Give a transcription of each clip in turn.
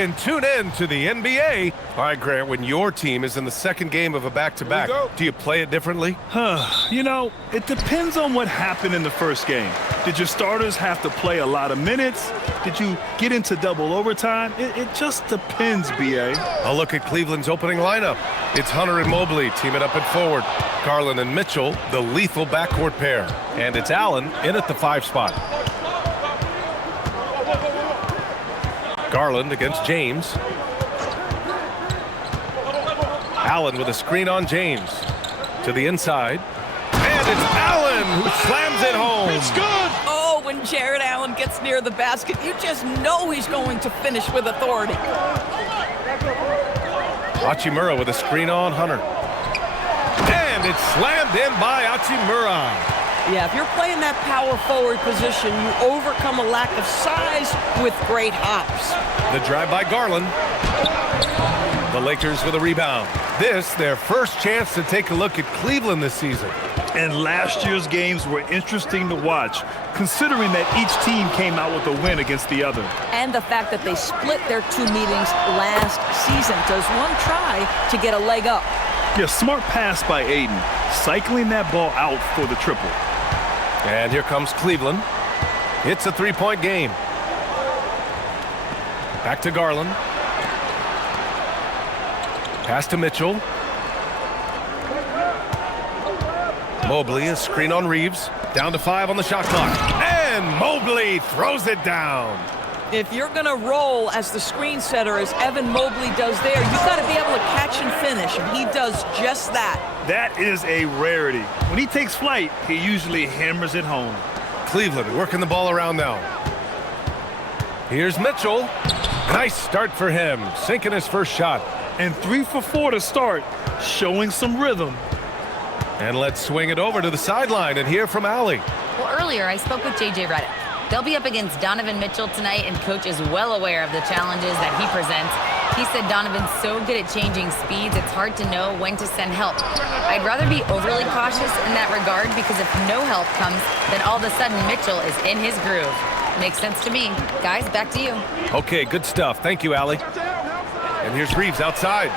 and tune in to the NBA. All right, Grant, when your team is in the second game of a back-to-back, do you play it differently? You know, it depends on what happened in the first game. Did your starters have to play a lot of minutes? Did you get into double overtime? It just depends, B.A. A look at Cleveland's opening lineup. It's Hunter and Mobley teaming up at forward. Garland and Mitchell, the lethal backcourt pair. And it's Allen in at the 5 spot. Garland against James. Allen with a screen on James. To the inside. And it's Allen who slams it home. It's good. Oh, when Jared Allen gets near the basket, you just know he's going to finish with authority. Hachimura with a screen on Hunter. And it's slammed in by Hachimura. Yeah, if you're playing that power forward position, you overcome a lack of size with great hops. The drive by Garland. The Lakers with a rebound. This, their first chance to take a look at Cleveland this season. And last year's games were interesting to watch, considering that each team came out with a win against the other. And the fact that they split their 2 meetings last season. Does one try to get a leg up? Yeah, smart pass by Aiden, cycling that ball out for the triple. And here comes Cleveland. It's a 3-point game. Back to Garland. Pass to Mitchell. Mobley, a screen on Reeves. Down to 5 on the shot clock. And Mobley throws it down. If you're going to roll as the screen setter, as Evan Mobley does there, you've got to be able to catch and finish, and he does just that. That is a rarity. When he takes flight, he usually hammers it home. Cleveland working the ball around now. Here's Mitchell. Nice start for him, sinking his first shot. And 3 for 4 to start, showing some rhythm. And let's swing it over to the sideline and hear from Allie. Well, earlier I spoke with J.J. Redick. They'll be up against Donovan Mitchell tonight, and Coach is well aware of the challenges that he presents. He said Donovan's so good at changing speeds, it's hard to know when to send help. I'd rather be overly cautious in that regard, because if no help comes, then all of a sudden Mitchell is in his groove. Makes sense to me. Guys, back to you. Okay, good stuff. Thank you, Allie. And here's Reeves outside.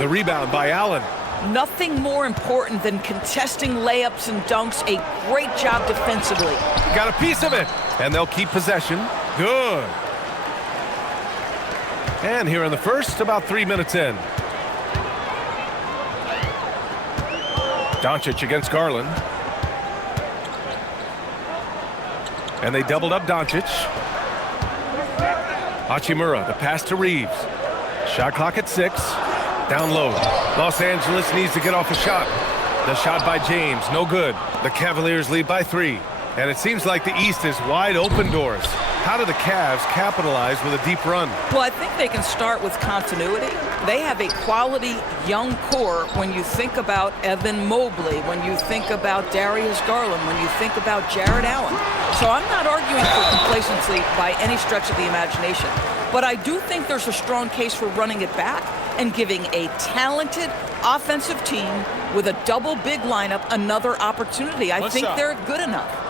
The rebound by Allen. Nothing more important than contesting layups and dunks. A great job defensively. Got a piece of it. And they'll keep possession. Good. And here in the first, about 3 minutes in. Doncic against Garland. And they doubled up Doncic. Hachimura, the pass to Reeves. Shot clock at 6. Down low. Los Angeles needs to get off a shot. The shot by James, no good. The Cavaliers lead by 3. And it seems like the East is wide open doors. How do the Cavs capitalize with a deep run? Well, I think they can start with continuity. They have a quality young core when you think about Evan Mobley, when you think about Darius Garland, when you think about Jared Allen. So I'm not arguing for complacency by any stretch of the imagination. But I do think there's a strong case for running it back and giving a talented offensive team with a double big lineup another opportunity. I think they're good enough.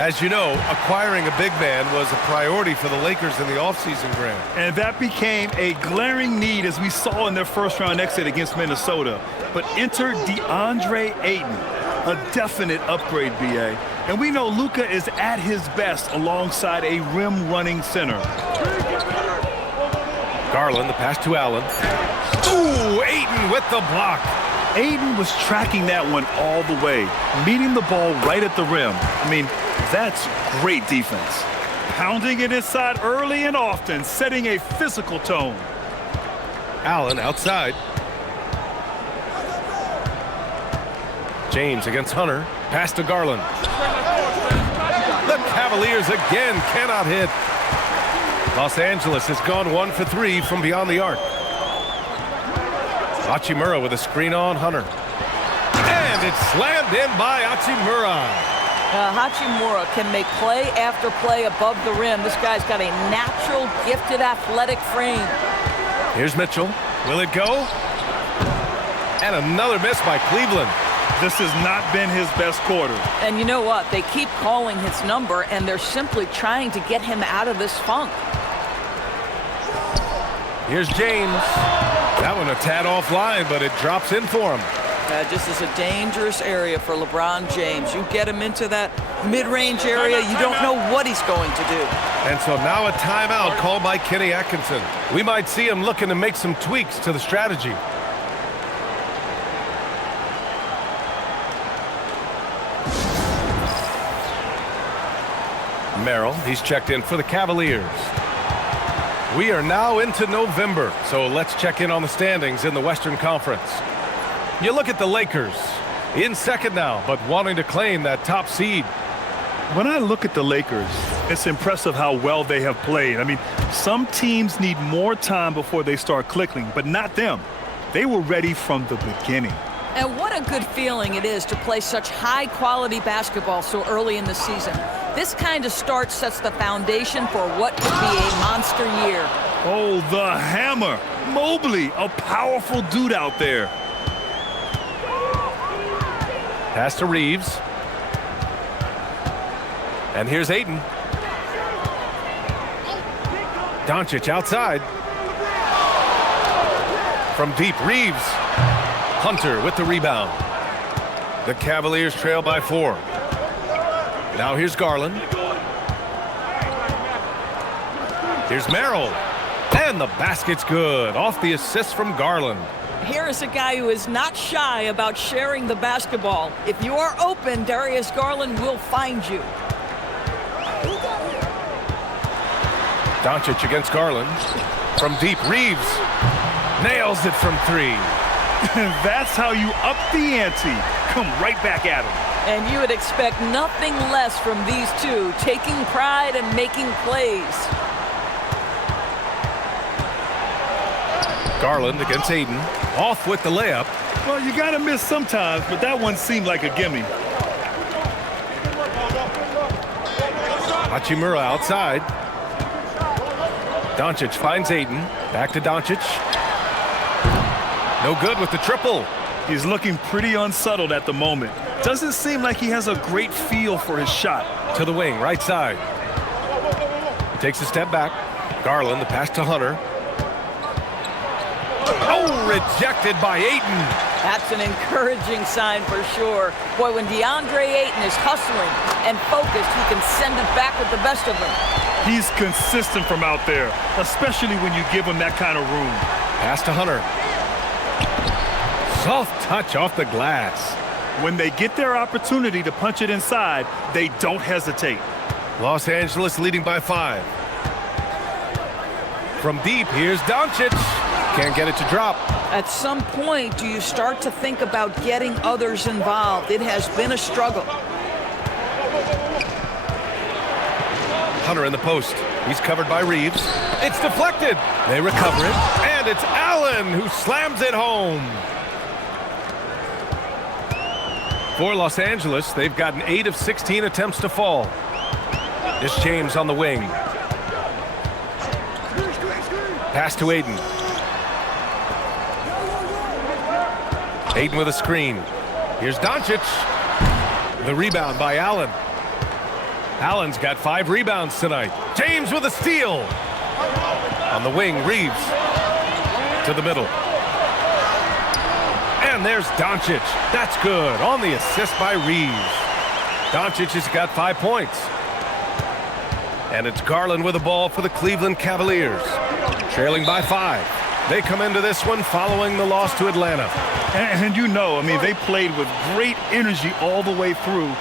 As you know, acquiring a big man was a priority for the Lakers in the offseason, Grant. And that became a glaring need, as we saw in their first-round exit against Minnesota. But enter DeAndre Ayton, a definite upgrade, B.A. And we know Luka is at his best alongside a rim-running center. Garland, the pass to Allen. Ooh, Ayton with the block. Ayton was tracking that one all the way, meeting the ball right at the rim. I mean, that's great defense. Pounding it inside early and often, setting a physical tone. Allen outside. James against Hunter. Pass to Garland. The Cavaliers again cannot hit. Los Angeles has gone 1 for 3 from beyond the arc. Hachimura with a screen on Hunter. And it's slammed in by Hachimura. Hachimura can make play after play above the rim. This guy's got a natural, gifted, athletic frame. Here's Mitchell. Will it go? And another miss by Cleveland. This has not been his best quarter. And you know what? They keep calling his number, and they're simply trying to get him out of this funk. Here's James. That one a tad offline, but it drops in for him. This is a dangerous area for LeBron James. You get him into that mid-range area, you don't know what he's going to do. And so now a timeout called by Kenny Atkinson. We might see him looking to make some tweaks to the strategy. Merrill, he's checked in for the Cavaliers. We are now into November, so let's check in on the standings in the Western Conference. You look at the Lakers, in second now, but wanting to claim that top seed. When I look at the Lakers, it's impressive how well they have played. I mean, some teams need more time before they start clicking, but not them. They were ready from the beginning. And what a good feeling it is to play such high-quality basketball so early in the season. This kind of start sets the foundation for what could be a monster year. Oh, the hammer. Mobley, a powerful dude out there. Pass to Reeves. And here's Ayton. Doncic outside. From deep, Reeves. Hunter with the rebound. The Cavaliers trail by 4. Now here's Garland. Here's Merrill. And the basket's good. Off the assist from Garland. Here is a guy who is not shy about sharing the basketball. If you are open, Darius Garland will find you. Doncic against Garland. From deep, Reeves. Nails it from 3. That's how you up the ante. Come right back at him. And you would expect nothing less from these two, taking pride and making plays. Garland against Ayton. Off with the layup. Well, you got to miss sometimes, but that one seemed like a gimme. Hachimura outside. Doncic finds Ayton. Back to Doncic. No good with the triple. He's looking pretty unsettled at the moment. Doesn't seem like he has a great feel for his shot. To the wing, right side. Takes a step back. Garland, the pass to Hunter. Oh, rejected by Ayton. That's an encouraging sign for sure. Boy, when DeAndre Ayton is hustling and focused, he can send it back with the best of them. He's consistent from out there, especially when you give him that kind of room. Pass to Hunter. Soft touch off the glass. When they get their opportunity to punch it inside, they don't hesitate. Los Angeles leading by 5. From deep, here's Doncic. Can't get it to drop. At some point, do you start to think about getting others involved? It has been a struggle. Hunter in the post. He's covered by Reeves. It's deflected. They recover it. And it's Allen who slams it home. For Los Angeles, they've gotten 8 of 16 attempts to fall. This James on the wing. Pass to Ayton. Ayton with a screen. Here's Doncic. The rebound by Allen. Allen's got 5 rebounds tonight. James with a steal. On the wing, Reeves. To the middle. And there's Doncic. That's good. On the assist by Reeves. Doncic has got 5 points. And it's Garland with the ball for the Cleveland Cavaliers. Trailing by 5. They come into this one following the loss to Atlanta. And you know, I mean, they played with great energy all the way through.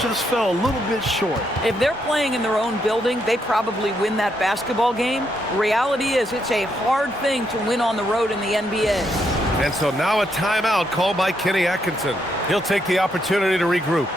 Just fell a little bit short. If they're playing in their own building, they probably win that basketball game. Reality is it's a hard thing to win on the road in the NBA. And so now a timeout called by Kenny Atkinson. He'll take the opportunity to regroup.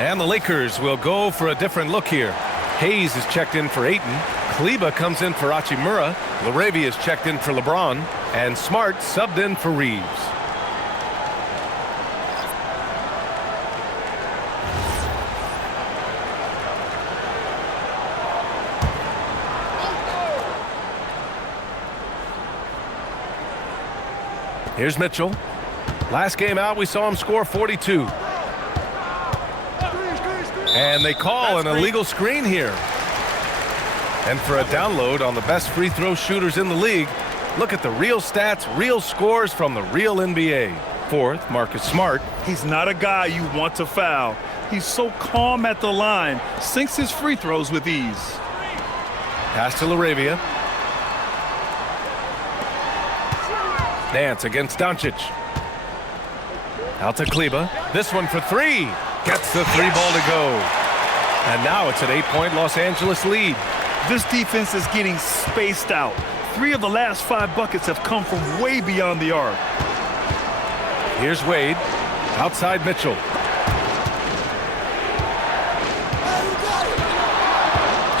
And the Lakers will go for a different look here. Hayes is checked in for Ayton. Kleba comes in for Hachimura. Laravia is checked in for LeBron. And Smart subbed in for Reeves. Here's Mitchell. Last game out, we saw him score 42. And they call an illegal screen here. And for a download on the best free throw shooters in the league, look at the real stats, real scores from the real NBA. Fourth, Marcus Smart. He's not a guy you want to foul. He's so calm at the line, sinks his free throws with ease. Pass to Laravia. Nance against Doncic. Out to Kleba. This one for three. Gets the three ball to go. And now it's an 8-point Los Angeles lead. This defense is getting spaced out. 3 of the last 5 buckets have come from way beyond the arc. Here's Wade. Outside Mitchell.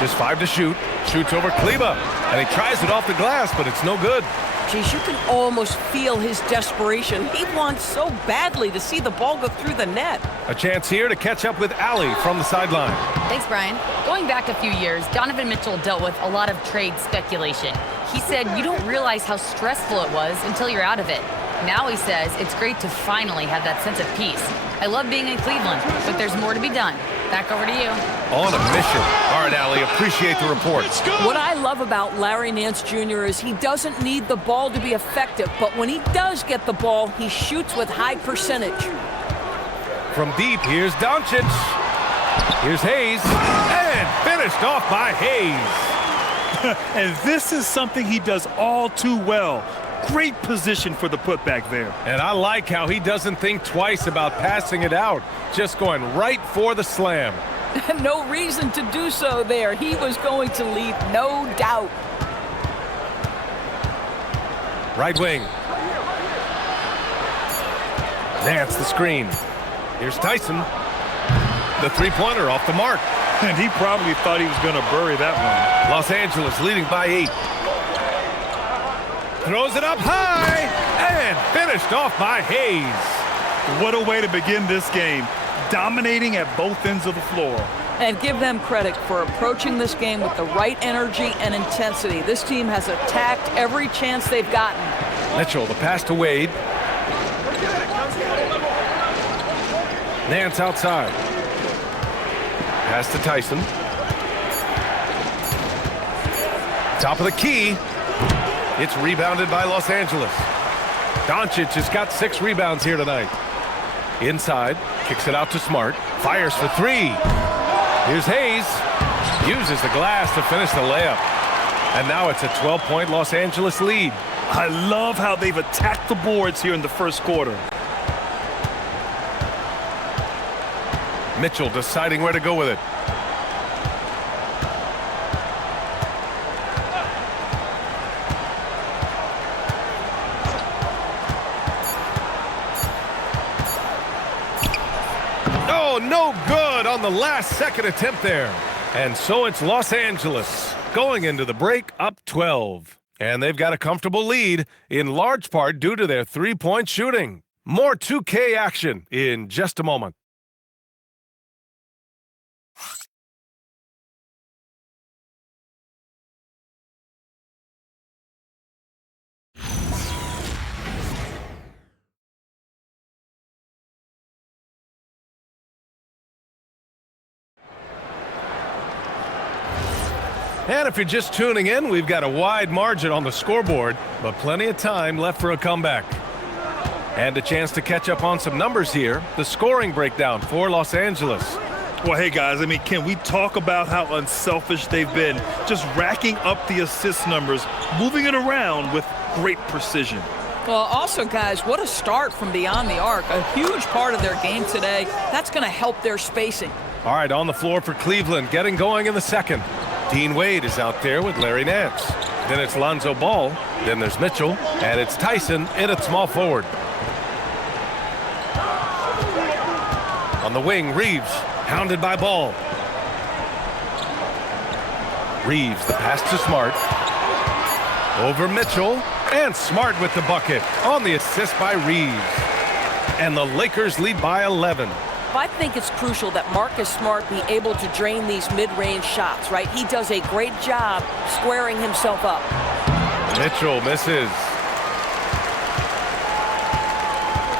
Just 5 to shoot. Shoots over Kleba. And he tries it off the glass, but it's no good. Geez, you can almost feel his desperation. He wants so badly to see the ball go through the net. A chance here to catch up with Allie from the sideline. Thanks, Brian. Going back a few years, Donovan Mitchell dealt with a lot of trade speculation. He said you don't realize how stressful it was until you're out of it. Now he says it's great to finally have that sense of peace. I love being in Cleveland, but there's more to be done. Back over to you. On a mission. All right, Allie, appreciate the report. What I love about Larry Nance Jr. is he doesn't need the ball to be effective, but when he does get the ball, he shoots with high percentage. From deep, here's Doncic. Here's Hayes. And finished off by Hayes. And this is something he does all too well. Great position for the putback there. And I like how he doesn't think twice about passing it out. Just going right for the slam. No reason to do so there. He was going to leave, no doubt. Right wing. Nance the screen. Here's Tyson. The three-pointer off the mark. And he probably thought he was going to bury that one. Los Angeles leading by 8. Throws it up high and finished off by Hayes. What a way to begin this game. Dominating at both ends of the floor. And give them credit for approaching this game with the right energy and intensity. This team has attacked every chance they've gotten. Mitchell, the pass to Wade. Nance outside. Pass to Tyson. Top of the key. It's rebounded by Los Angeles. Doncic has got 6 rebounds here tonight. Inside, kicks it out to Smart. Fires for 3. Here's Hayes. Uses the glass to finish the layup. And now it's a 12-point Los Angeles lead. I love how they've attacked the boards here in the first quarter. Mitchell deciding where to go with it. No good on the last second attempt there. And so it's Los Angeles going into the break up 12. And they've got a comfortable lead in large part due to their three-point shooting. More 2K action in just a moment. And if you're just tuning in, we've got a wide margin on the scoreboard, but plenty of time left for a comeback. And a chance to catch up on some numbers here. The scoring breakdown for Los Angeles. Well, hey, guys, I mean, can we talk about how unselfish they've been? Just racking up the assist numbers, moving it around with great precision. Well, also, guys, what a start from beyond the arc. A huge part of their game today. That's going to help their spacing. All right, on the floor for Cleveland, getting going in the second. Dean Wade is out there with Larry Nance. Then it's Lonzo Ball. Then there's Mitchell. And it's Tyson in at small forward. On the wing, Reeves. Hounded by Ball. Reeves, the pass to Smart. Over Mitchell. And Smart with the bucket on the assist by Reeves. And the Lakers lead by 11. I think it's crucial that Marcus Smart be able to drain these mid-range shots, right? He does a great job squaring himself up. Mitchell misses.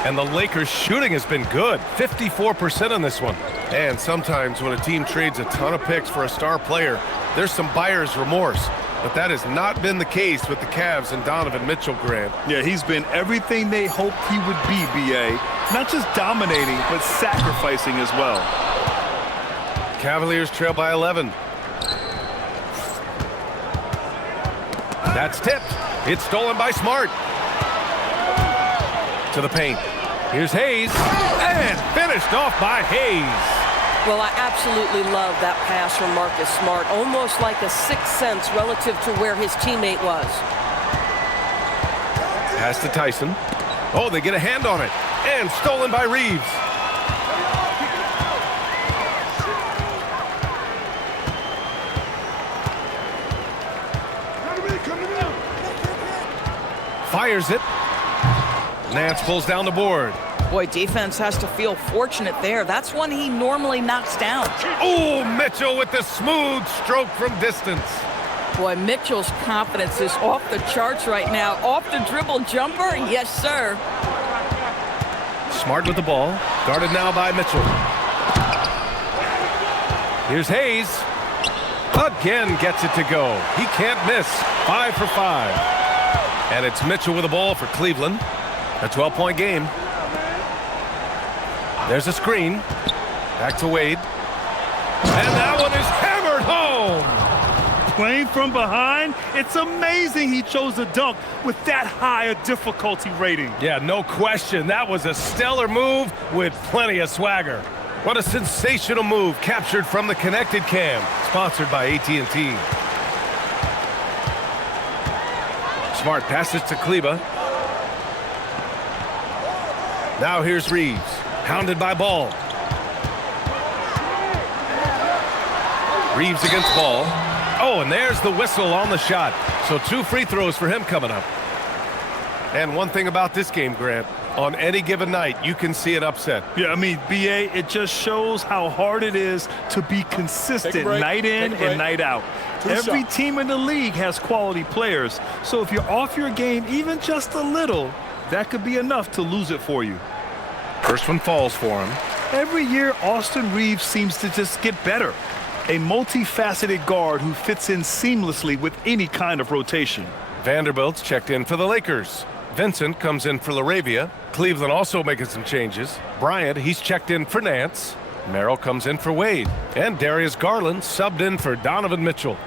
And the Lakers' shooting has been good. 54% on this one. And sometimes when a team trades a ton of picks for a star player, there's some buyer's remorse. But that has not been the case with the Cavs and Donovan Mitchell, Grant. Yeah, he's been everything they hoped he would be, B.A. Not just dominating, but sacrificing as well. Cavaliers trail by 11. That's tipped. It's stolen by Smart. To the paint. Here's Hayes. And finished off by Hayes. Well, I absolutely love that pass from Marcus Smart, almost like a sixth sense relative to where his teammate was. Pass to Tyson. Oh, they get a hand on it. And stolen by Reeves. Fires it. Nance pulls down the board. Boy, defense has to feel fortunate there. That's one he normally knocks down. Oh, Mitchell with the smooth stroke from distance. Boy, Mitchell's confidence is off the charts right now. Off the dribble jumper, yes, sir. Smart with the ball. Guarded now by Mitchell. Here's Hayes. Again gets it to go. He can't miss. 5 for 5. And it's Mitchell with the ball for Cleveland. A 12-point game. There's a screen. Back to Wade. And that one is hammered home. Playing from behind, it's amazing he chose a dunk with that high a difficulty rating. Yeah, no question. That was a stellar move with plenty of swagger. What a sensational move captured from the Connected Cam, sponsored by AT&T. Smart passes to Kleba. Now here's Reeves. Hounded by Ball. Reeves against Ball. Oh, and there's the whistle on the shot. So 2 free throws for him coming up. And one thing about this game, Grant, on any given night, you can see an upset. Yeah, I mean, B.A., it just shows how hard it is to be consistent night in and night out. Every team in the league has quality players. So if you're off your game even just a little, that could be enough to lose it for you. First one falls for him. Every year, Austin Reeves seems to just get better. A multifaceted guard who fits in seamlessly with any kind of rotation. Vanderbilt's checked in for the Lakers. Vincent comes in for LaRavia. Cleveland also making some changes. Bryant, he's checked in for Nance. Merrill comes in for Wade. And Darius Garland subbed in for Donovan Mitchell.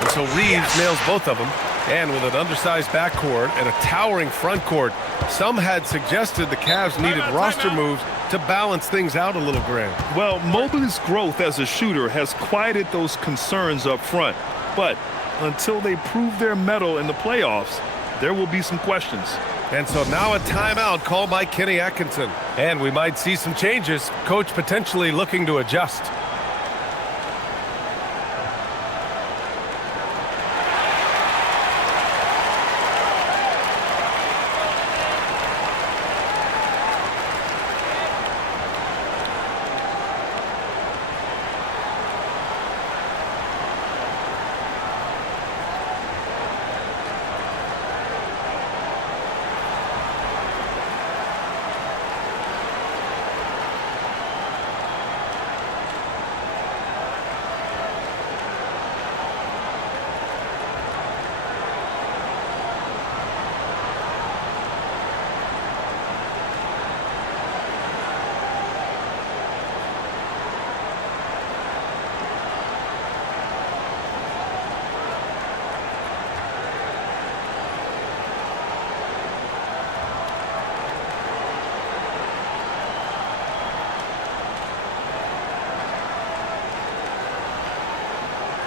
And so Reeves nails both of them. And with an undersized backcourt and a towering front court, some had suggested the Cavs needed roster moves to balance things out a little, Grant. Well, Mobley's growth as a shooter has quieted those concerns up front. But until they prove their mettle in the playoffs, there will be some questions. And so now a timeout called by Kenny Atkinson. And we might see some changes. Coach potentially looking to adjust.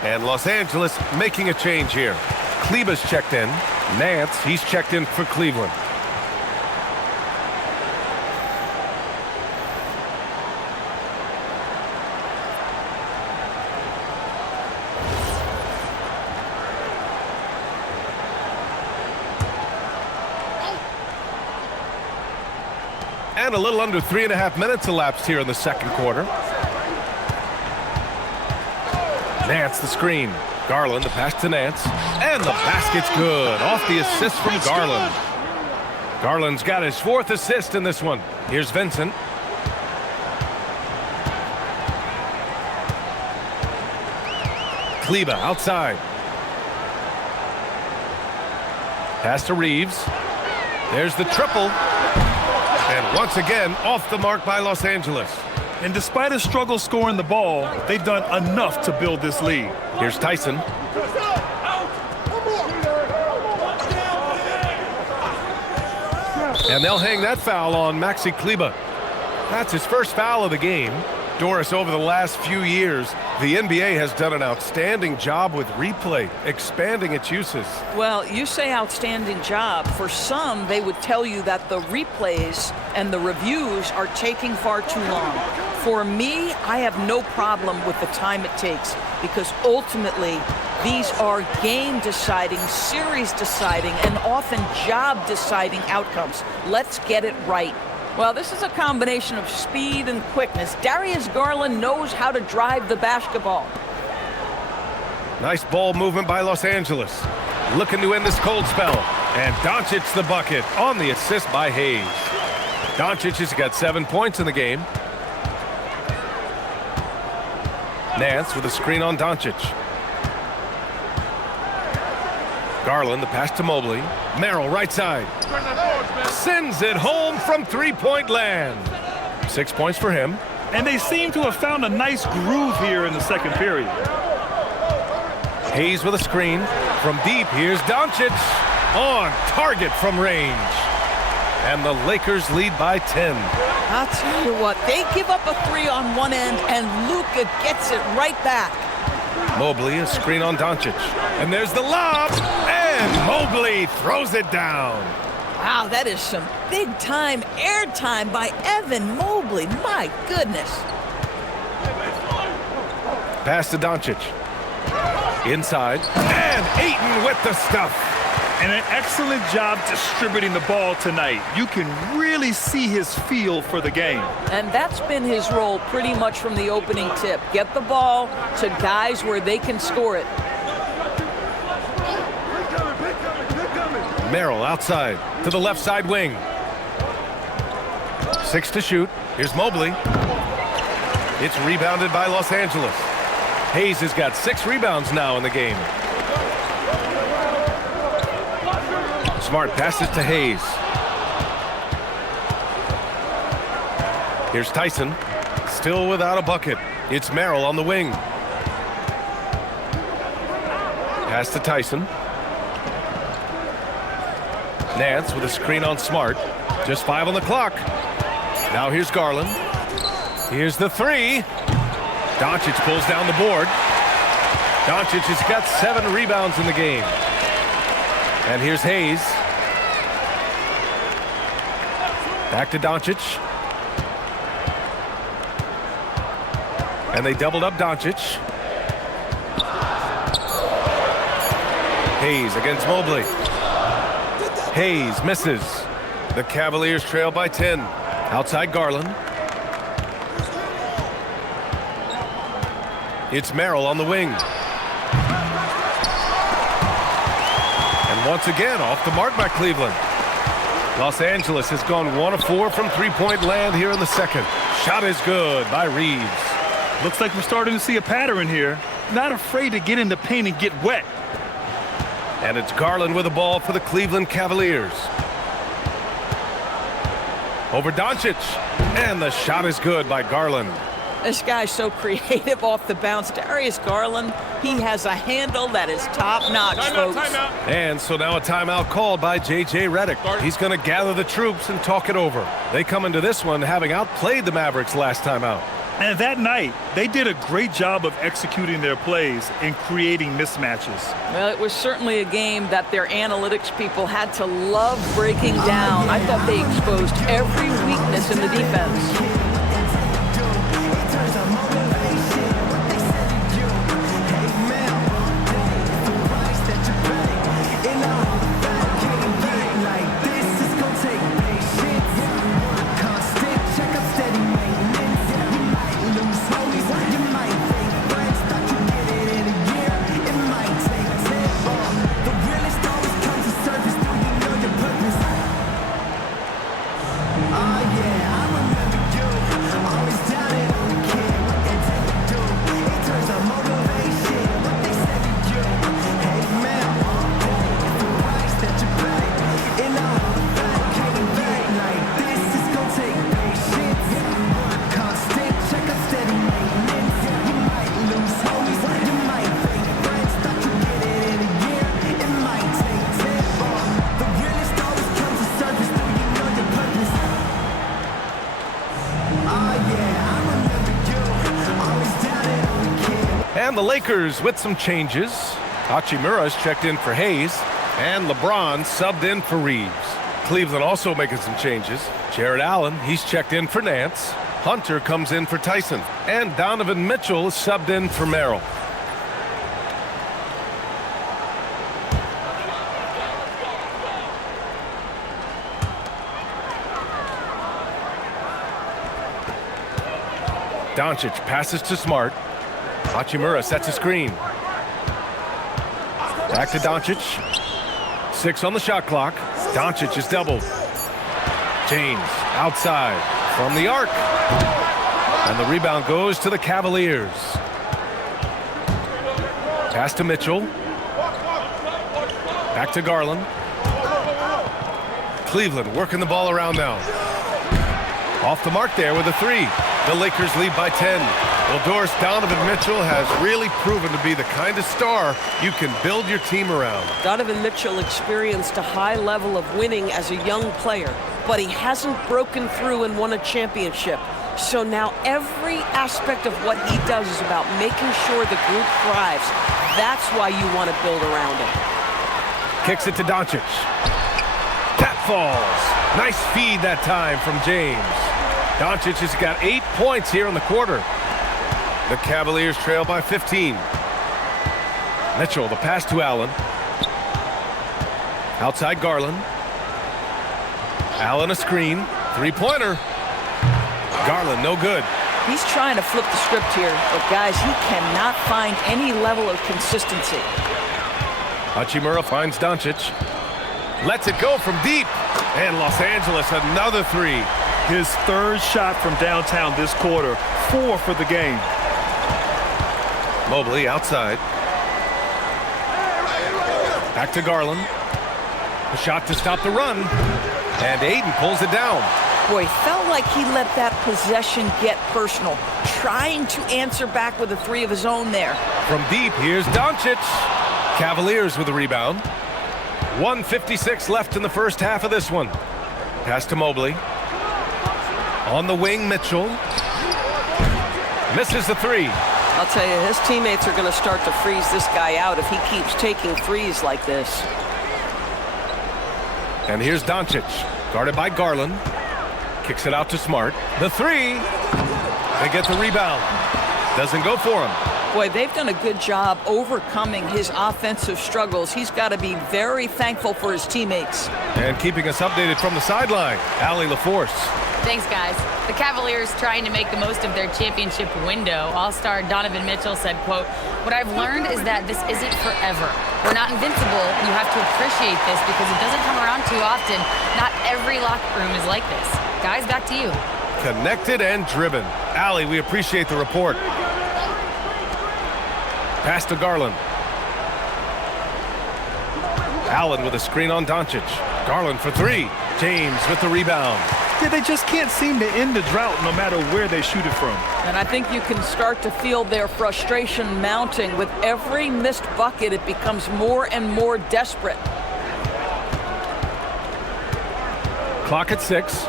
And Los Angeles making a change here. Kleba's checked in. Nance, he's checked in for Cleveland. And a little under 3.5 minutes elapsed here in the second quarter. Nance the screen. Garland the pass to Nance. And the basket's good. Off the assist from Garland. Garland's got his 4th assist in this one. Here's Vincent. Kleba outside. Pass to Reeves. There's the triple. And once again, off the mark by Los Angeles. And despite a struggle scoring the ball, they've done enough to build this lead. Here's Tyson. And they'll hang that foul on Maxi Kleba. That's his first foul of the game. Doris, over the last few years, the NBA has done an outstanding job with replay, expanding its uses. Well, you say outstanding job. For some, they would tell you that the replays and the reviews are taking far too long. For me, I have no problem with the time it takes because ultimately these are game-deciding, series-deciding, and often job-deciding outcomes. Let's get it right. Well, this is a combination of speed and quickness. Darius Garland knows how to drive the basketball. Nice ball movement by Los Angeles. Looking to end this cold spell. And Doncic the bucket on the assist by Hayes. Doncic has got 7 points in the game. Nance with a screen on Doncic. Garland, the pass to Mobley. Merrill, right side. Sends it home from three-point land. 6 points for him. And they seem to have found a nice groove here in the second period. Hayes with a screen. From deep, here's Doncic. On target from range. And the Lakers lead by 10. I'll tell you what, they give up a 3 on one end, and Luka gets it right back. Mobley, a screen on Doncic. And there's the lob. And Mobley throws it down. Wow, that is some big-time airtime by Evan Mobley. My goodness. Pass to Doncic. Inside. And Ayton with the stuff. And an excellent job distributing the ball tonight. You can really see his feel for the game. And that's been his role pretty much from the opening tip. Get the ball to guys where they can score it. Merrill outside to the left side wing. 6 to shoot. Here's Mobley. It's rebounded by Los Angeles. Hayes has got 6 rebounds now in the game. Smart passes to Hayes. Here's Tyson. Still without a bucket. It's Merrill on the wing. Pass to Tyson. Nance with a screen on Smart. Just 5 on the clock. Now here's Garland. Here's the 3. Doncic pulls down the board. Doncic has got 7 rebounds in the game. And here's Hayes. Back to Doncic. And they doubled up Doncic. Hayes against Mobley. Hayes misses. The Cavaliers trail by 10. Outside Garland. It's Merrill on the wing. And once again, off the mark by Cleveland. Los Angeles has gone 1 of 4 from three-point land here in the second. Shot is good by Reeves. Looks like we're starting to see a pattern here. Not afraid to get in the paint and get wet. And it's Garland with the ball for the Cleveland Cavaliers. Over Doncic. And the shot is good by Garland. This guy's so creative off the bounce. Darius Garland, he has a handle that is top-notch, folks. And so now a timeout called by J.J. Redick. He's going to gather the troops and talk it over. They come into this one having outplayed the Mavericks last time out. And that night, they did a great job of executing their plays and creating mismatches. Well, it was certainly a game that their analytics people had to love breaking down. I thought they exposed every weakness in the defense. And the Lakers with some changes. Hachimura's checked in for Hayes, and LeBron subbed in for Reeves. Cleveland also making some changes. Jared Allen, he's checked in for Nance. Hunter comes in for Tyson, and Donovan Mitchell is subbed in for Merrill. Doncic passes to Smart. Hachimura sets a screen. Back to Doncic. 6 on the shot clock. Doncic is doubled. James outside from the arc. And the rebound goes to the Cavaliers. Pass to Mitchell. Back to Garland. Cleveland working the ball around now. Off the mark there with a 3. The Lakers lead by 10. Well, Doris, Donovan Mitchell has really proven to be the kind of star you can build your team around. Donovan Mitchell experienced a high level of winning as a young player, but he hasn't broken through and won a championship. So now every aspect of what he does is about making sure the group thrives. That's why you want to build around him. Kicks it to Doncic. That falls. Nice feed that time from James. Doncic has got 8 points here in the quarter. The Cavaliers trail by 15. Mitchell, the pass to Allen. Outside Garland. Allen a screen. Three-pointer. Garland, no good. He's trying to flip the script here, but guys, he cannot find any level of consistency. Hachimura finds Doncic. Lets it go from deep. And Los Angeles, another 3. His third shot from downtown this quarter. 4 for the game. Mobley outside. Back to Garland. A shot to stop the run. And Ayton pulls it down. Boy, felt like he let that possession get personal, trying to answer back with a 3 of his own there. From deep, here's Doncic. Cavaliers with a rebound. 1:56 left in the first half of this one. Pass to Mobley. On the wing, Mitchell. Misses the 3. I'll tell you, his teammates are going to start to freeze this guy out if he keeps taking threes like this. And here's Doncic, guarded by Garland. Kicks it out to Smart. The 3. They get the rebound. Doesn't go for him. Boy, they've done a good job overcoming his offensive struggles. He's got to be very thankful for his teammates. And keeping us updated from the sideline, Allie LaForce. Thanks, guys. The Cavaliers trying to make the most of their championship window. All-star Donovan Mitchell said, quote, "What I've learned is that this isn't forever. We're not invincible. You have to appreciate this because it doesn't come around too often. Not every locker room is like this." Guys, back to you. Connected and driven. Allie, we appreciate the report. Pass to Garland. Allen with a screen on Doncic. Garland for 3. James with the rebound. Yeah, they just can't seem to end the drought no matter where they shoot it from. And I think you can start to feel their frustration mounting. With every missed bucket, it becomes more and more desperate. Clock at 6.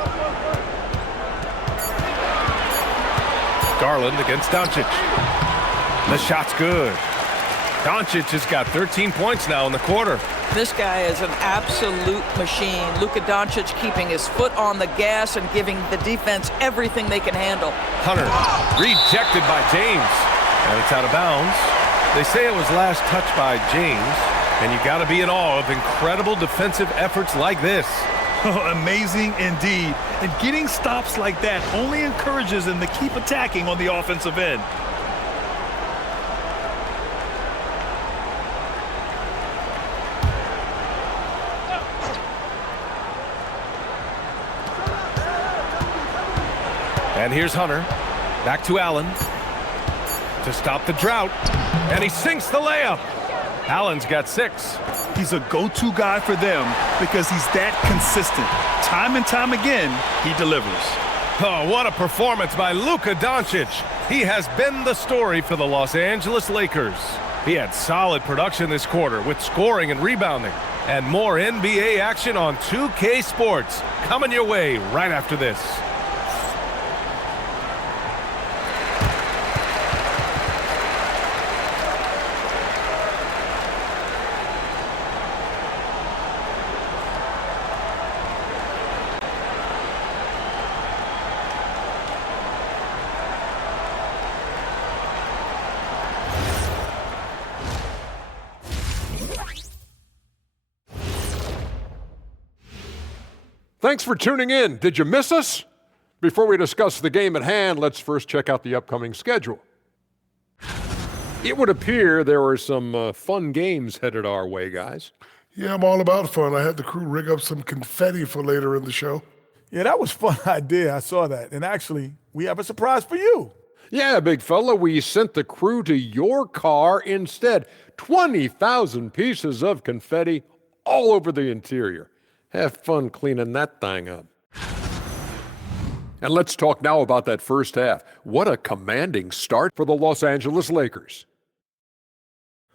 Garland against Doncic. The shot's good. Doncic has got 13 points now in the quarter. This guy is an absolute machine. Luka Doncic keeping his foot on the gas and giving the defense everything they can handle. Hunter rejected by James. And it's out of bounds. They say it was last touched by James. And you got to be in awe of incredible defensive efforts like this. Amazing indeed. And getting stops like that only encourages them to keep attacking on the offensive end. And here's Hunter. Back to Allen. To stop the drought. And he sinks the layup. Allen's got 6. He's a go-to guy for them because he's that consistent. Time and time again, he delivers. Oh, what a performance by Luka Doncic. He has been the story for the Los Angeles Lakers. He had solid production this quarter with scoring and rebounding. And more NBA action on 2K Sports coming your way right after this. Thanks for tuning in. Did you miss us? Before we discuss the game at hand, let's first check out the upcoming schedule. It would appear there are some fun games headed our way, guys. Yeah, I'm all about fun. I had the crew rig up some confetti for later in the show. Yeah, that was a fun idea. I saw that. And actually, we have a surprise for you. Yeah, big fella, we sent the crew to your car instead. 20,000 pieces of confetti all over the interior. Have fun cleaning that thing up. And let's talk now about that first half. What a commanding start for the Los Angeles Lakers.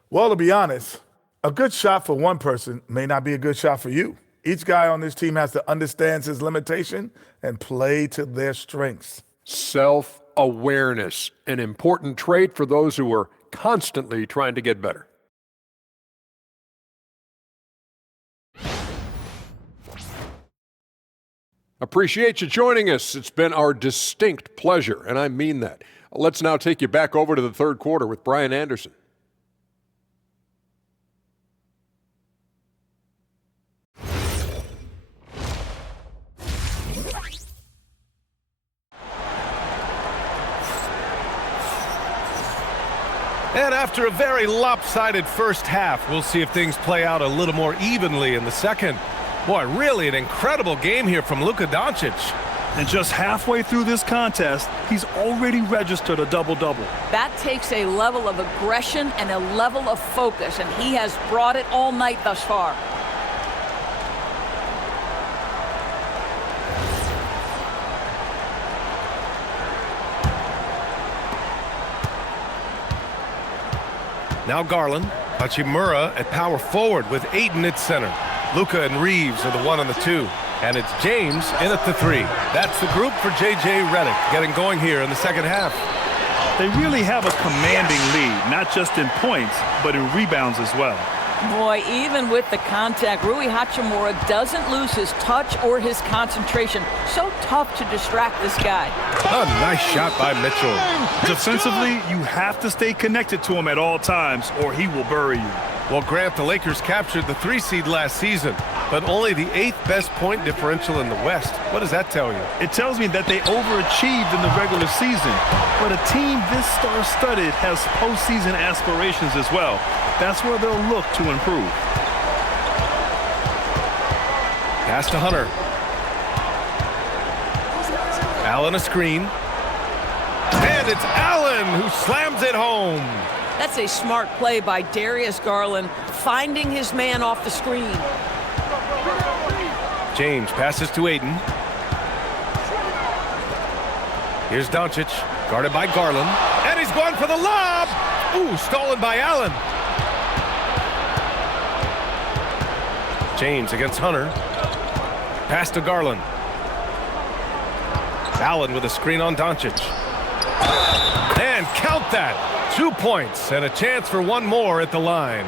Well, to be honest, a good shot for one person may not be a good shot for you. Each guy on this team has to understand his limitation and play to their strengths. Self-awareness, an important trait for those who are constantly trying to get better. Appreciate you joining us. It's been our distinct pleasure, and I mean that. Let's now take you back over to the third quarter with Brian Anderson. And after a very lopsided first half, we'll see if things play out a little more evenly in the second. Boy, really an incredible game here from Luka Doncic. And just halfway through this contest, he's already registered a double-double. That takes a level of aggression and a level of focus, and he has brought it all night thus far. Now Garland, Hachimura at power forward with Ayton at center. Luka and Reeves are the 1 and the 2. And it's James in at the 3. That's the group for J.J. Redick getting going here in the second half. They really have a commanding lead, not just in points, but in rebounds as well. Boy, even with the contact, Rui Hachimura doesn't lose his touch or his concentration. So tough to distract this guy. A nice shot by Mitchell. Defensively, you have to stay connected to him at all times, or he will bury you. Well, Grant, the Lakers captured the 3 seed last season, but only the 8th best point differential in the West. What does that tell you? It tells me that they overachieved in the regular season, but a team this star-studded has postseason aspirations as well. That's where they'll look to improve. Pass to Hunter. Allen a screen. And it's Allen who slams it home. That's a smart play by Darius Garland, finding his man off the screen. James passes to Ayton. Here's Doncic, guarded by Garland. And he's going for the lob! Ooh, stolen by Allen. James against Hunter. Pass to Garland. Allen with a screen on Doncic. And count that! 2 points and a chance for one more at the line.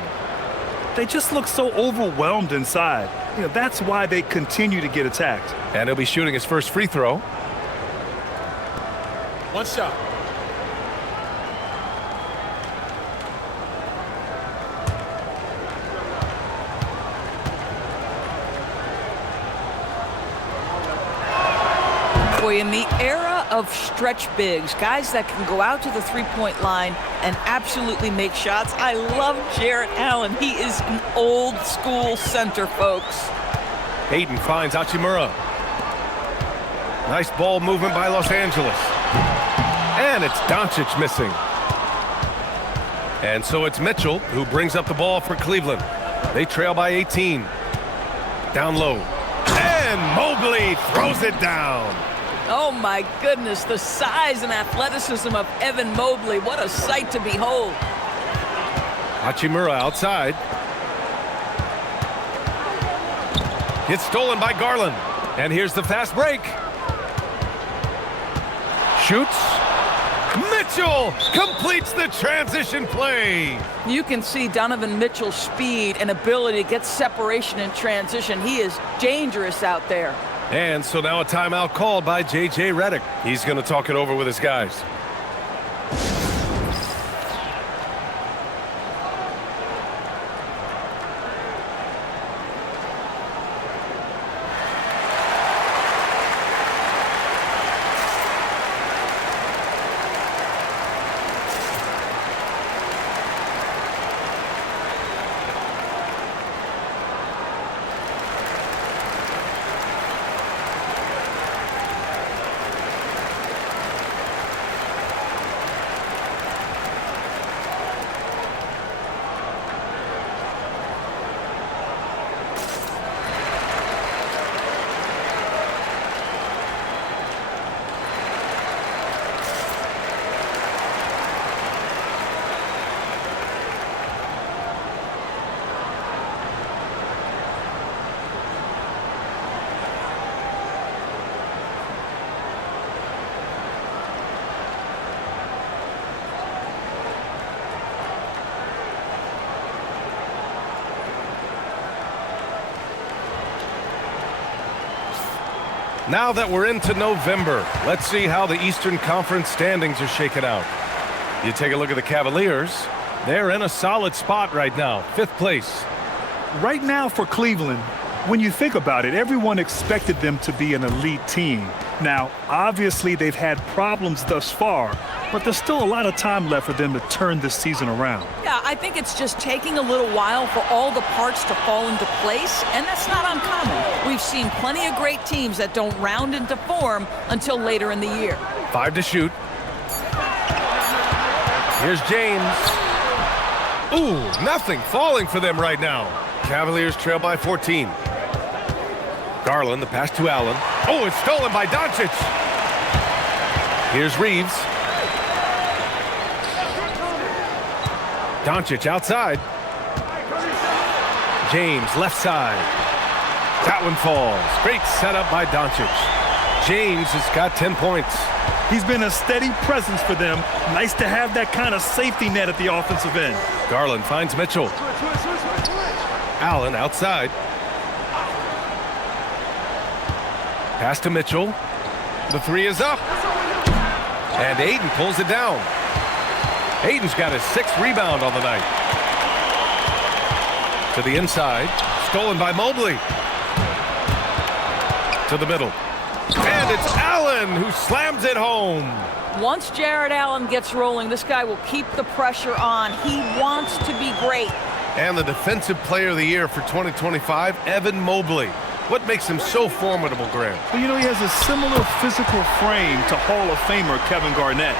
They just look so overwhelmed inside. You know, that's why they continue to get attacked. And he'll be shooting his first free throw. One shot. Boy, in the era of stretch bigs, guys that can go out to the three-point line and absolutely make shots, I love Jarrett Allen. He is an old-school center, folks. Ayton finds Hachimura. Nice ball movement by Los Angeles. And it's Doncic missing. And so it's Mitchell who brings up the ball for Cleveland. They trail by 18. Down low. And Mobley throws it down. Oh, my goodness, the size and athleticism of Evan Mobley. What a sight to behold. Hachimura outside. It's stolen by Garland. And here's the fast break. Shoots. Mitchell completes the transition play. You can see Donovan Mitchell's speed and ability to get separation in transition. He is dangerous out there. And so now a timeout called by J.J. Redick. He's going to talk it over with his guys. Now that we're into November, let's see how the Eastern Conference standings are shaken out. You take a look at the Cavaliers. They're in a solid spot right now, 5th place. Right now for Cleveland, when you think about it, everyone expected them to be an elite team. Now, obviously, they've had problems thus far, but there's still a lot of time left for them to turn this season around. Yeah, I think it's just taking a little while for all the parts to fall into place, and that's not uncommon. We've seen plenty of great teams that don't round into form until later in the year. 5 to shoot. Here's James. Ooh, nothing falling for them right now. Cavaliers trail by 14. Garland, the pass to Allen. Oh, it's stolen by Doncic. Here's Reeves. Doncic outside. James, left side. That one falls. Great setup by Doncic. James has got 10 points. He's been a steady presence for them. Nice to have that kind of safety net at the offensive end. Garland finds Mitchell. Allen outside. Pass to Mitchell. The 3 is up. And Ayton pulls it down. Ayton's got his 6th rebound on the night. To the inside. Stolen by Mobley. To the middle. And it's Allen who slams it home. Once Jared Allen gets rolling, this guy will keep the pressure on. He wants to be great. And the Defensive Player of the Year for 2025, Evan Mobley. What makes him so formidable, Grant? Well, you know, he has a similar physical frame to Hall of Famer Kevin Garnett.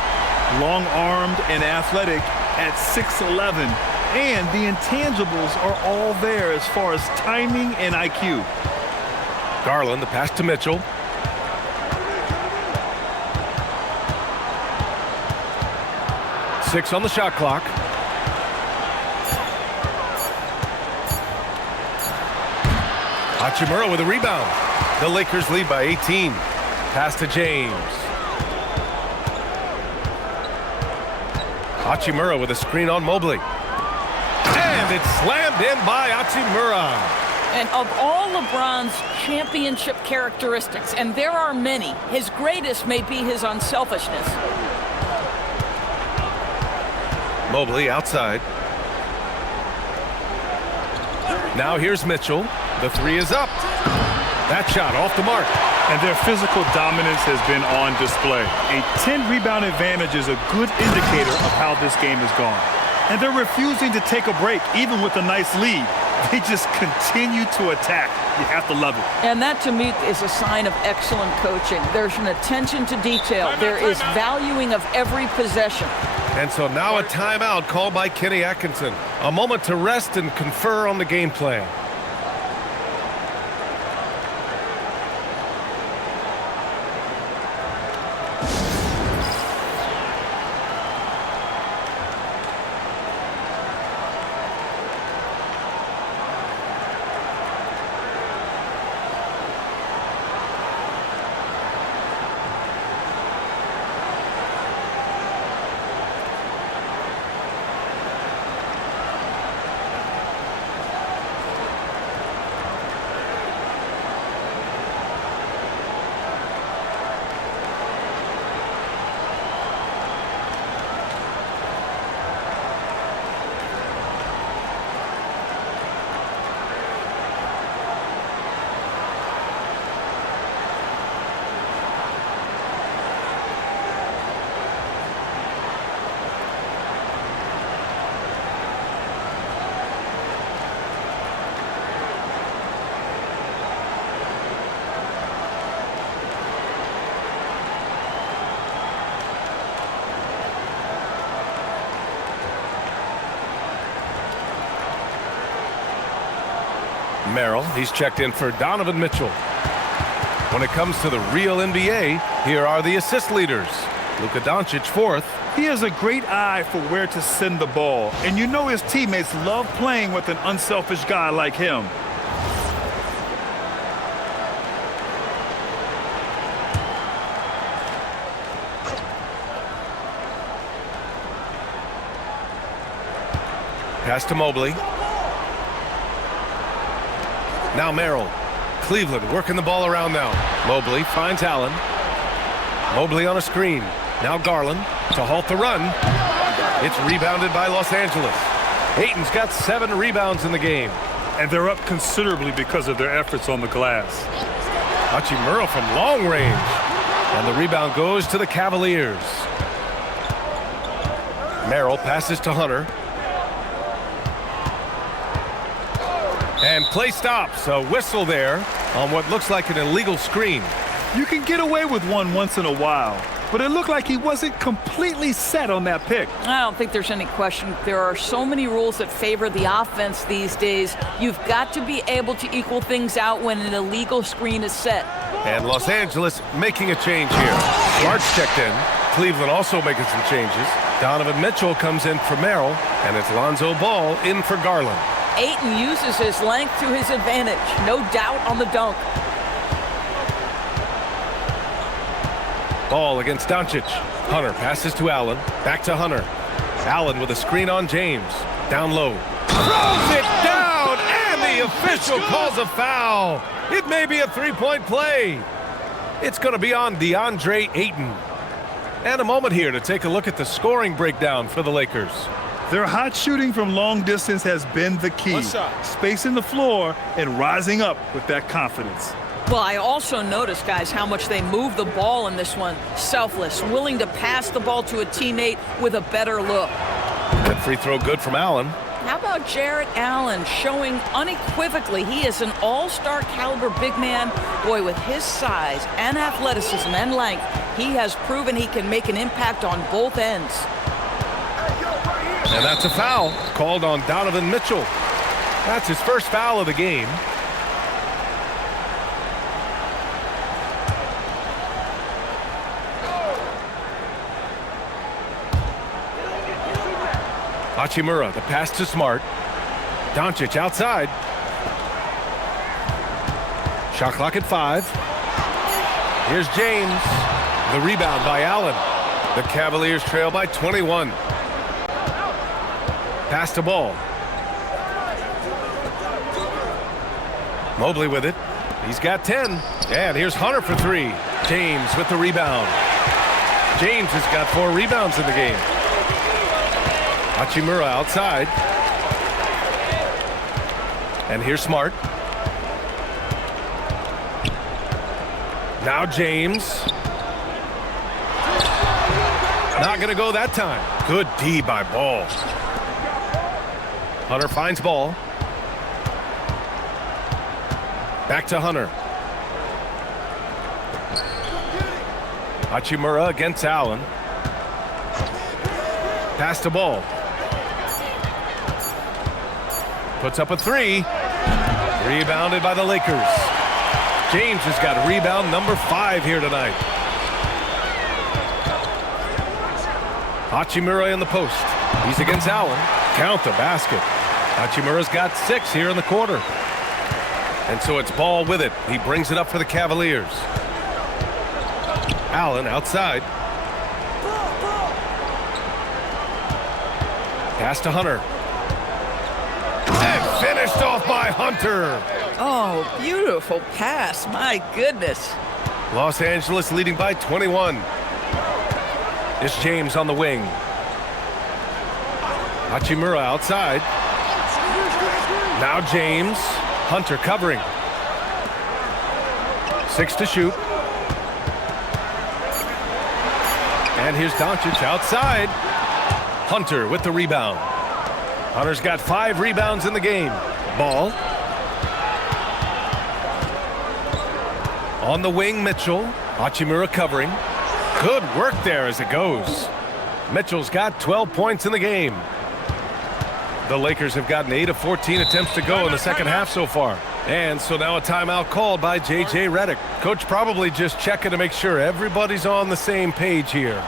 Long-armed and athletic at 6'11". And the intangibles are all there as far as timing and IQ. Garland, the pass to Mitchell. Six on the shot clock. Hachimura with a rebound. The Lakers lead by 18. Pass to James. Hachimura with a screen on Mobley. And it's slammed in by Hachimura. And of all LeBron's championship characteristics, and there are many, his greatest may be his unselfishness. Mobley outside. Now here's Mitchell. The 3 is up. That shot off the mark. And their physical dominance has been on display. A 10-rebound advantage is a good indicator of how this game has gone. And they're refusing to take a break, even with a nice lead. They just continue to attack. You have to love it. And that, to me, is a sign of excellent coaching. There's an attention to detail. There is valuing of every possession. And so now a timeout called by Kenny Atkinson. A moment to rest and confer on the game plan. Merrill, he's checked in for Donovan Mitchell. When it comes to the real NBA, here are the assist leaders. Luka Doncic, 4th. He has a great eye for where to send the ball. And you know his teammates love playing with an unselfish guy like him. Pass to Mobley. Now Merrill. Cleveland working the ball around now. Mobley finds Allen. Mobley on a screen. Now Garland to halt the run. It's rebounded by Los Angeles. Ayton's got 7 rebounds in the game. And they're up considerably because of their efforts on the glass. Hachimura from long range. And the rebound goes to the Cavaliers. Merrill passes to Hunter. And play stops. A whistle there on what looks like an illegal screen. You can get away with one once in a while, but it looked like he wasn't completely set on that pick. I don't think there's any question. There are so many rules that favor the offense these days. You've got to be able to equal things out when an illegal screen is set. And Los Angeles making a change here. Smart's checked in. Cleveland also making some changes. Donovan Mitchell comes in for Merrill, and it's Lonzo Ball in for Garland. Ayton uses his length to his advantage. No doubt on the dunk. Ball against Doncic. Hunter passes to Allen. Back to Hunter. Allen with a screen on James. Down low. Throws it down, and the official calls a foul. It may be a three-point play. It's going to be on DeAndre Ayton. And a moment here to take a look at the scoring breakdown for the Lakers. Their hot shooting from long distance has been the key. Spacing the floor and rising up with that confidence. Well, I also noticed, guys, how much they move the ball in this one. Selfless, willing to pass the ball to a teammate with a better look. That free throw good from Allen. How about Jarrett Allen showing unequivocally he is an all-star caliber big man? Boy, with his size and athleticism and length, he has proven he can make an impact on both ends. And that's a foul called on Donovan Mitchell. That's his first foul of the game. Hachimura, the pass to Smart. Doncic outside. Shot clock at 5. Here's James. The rebound by Allen. The Cavaliers trail by 21. Pass to Ball. Mobley with it. He's got 10. And here's Hunter for 3. James with the rebound. James has got 4 rebounds in the game. Hachimura outside. And here's Smart. Now James. Not going to go that time. Good D by Ball. Hunter finds Ball. Back to Hunter. Hachimura against Allen. Pass to Ball. Puts up a 3. Rebounded by the Lakers. James has got rebound number 5 here tonight. Hachimura in the post. He's against Allen. Count the basket. Hachimura's got 6 here in the quarter. And so it's Ball with it. He brings it up for the Cavaliers. Allen outside. Pass to Hunter. And finished off by Hunter. Oh, beautiful pass. My goodness. Los Angeles leading by 21. It's James on the wing. Hachimura outside. Now James. Hunter covering. 6 to shoot. And here's Doncic outside. Hunter with the rebound. Hunter's got 5 rebounds in the game. Ball. On the wing, Mitchell. Hachimura covering. Good work there as it goes. Mitchell's got 12 points in the game. The Lakers have gotten 8 of 14 attempts to go in the second half so far. And so now a timeout called by J.J. Redick. Coach probably just checking to make sure everybody's on the same page here.